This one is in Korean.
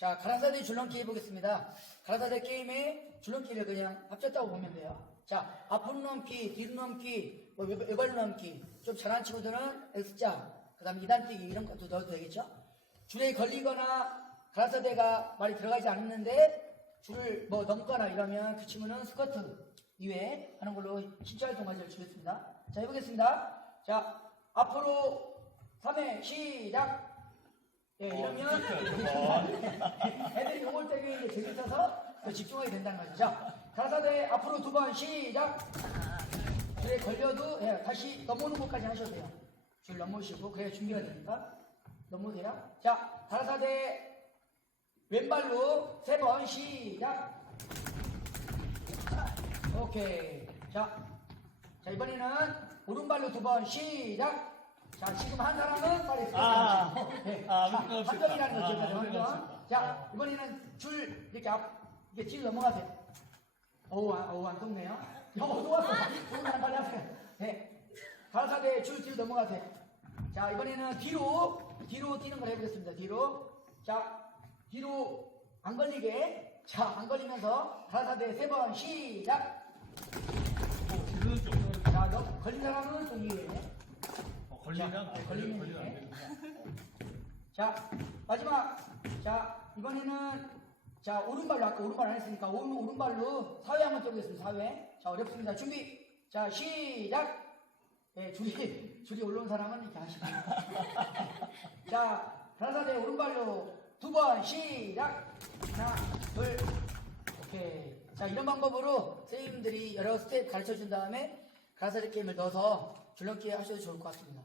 자, 가라사대 줄넘기 해보겠습니다. 가라사대 게임에 줄넘기를 그냥 합쳤다고 보면 돼요. 자, 앞으로 넘기, 뒤로 넘기, 뭐 외- 외발로 넘기. 좀 잘하는 친구들은 X자, 그 다음에 2단 뛰기 이런 것도 넣어도 되겠죠? 줄에 걸리거나 가라사대가 말이 들어가지 않는데 줄을 뭐 넘거나 이러면 그 친구는 스커트 이외에 하는 걸로 신체 활동 과제를 주겠습니다. 자, 해보겠습니다. 자, 앞으로 3회 시작! 예, 이러면 애들이 요걸 때문에 이제 재밌어서 더 집중하게 된다는 거죠. 자, 가라사대 앞으로 두 번 시작! 줄에 걸려도 예, 다시 넘어오는 것까지 하셔도 돼요. 줄 넘으시고 그래야 준비가 되니까 넘으세요. 자, 가라사대 왼발로 세 번 시작! 오케이. 자, 자 이번에는 오른발로 두 번 시작. 자 지금 한 사람은 빨리. 아, 네. 아, 자, 흥분 없이. 함정이라는 아, 거죠. 흥분 함정. 없이. 자 이번에는 줄 이렇게 앞 이렇게 뒤로 넘어가세요. 어우, 안- 어우 안. 형 어디 왔어? 오늘 빨리 하세요. 네. 가라사대 줄 뒤로 넘어가세요. 자 이번에는 뒤로 뒤로 뛰는 걸 해보겠습니다. 뒤로. 자 뒤로 안 걸리게. 자 안 걸리면서 가라사대 세 번 시작. 뒤로는 좀 자, 너 걸린 사람은 또 위에. 어, 걸리면 자, 안 걸리면 걸리면 안. 되는구나. 자, 마지막. 자, 이번에는 자, 오른발로 아까 오른발 안 했으니까 오른, 오른발로 사회 한번 뛰어보겠습니다. 사회. 자, 어렵습니다. 준비. 자, 시작. 네, 줄이, 줄이 올라온 사람은 이렇게 하시고. 자, 가라사대 오른발로 두 번 시작. 하나, 둘, 오케이. 자, 이런 방법으로 선생님들이 여러 스텝 가르쳐 준 다음에 가라사대 게임을 넣어서 줄넘기 하셔도 좋을 것 같습니다.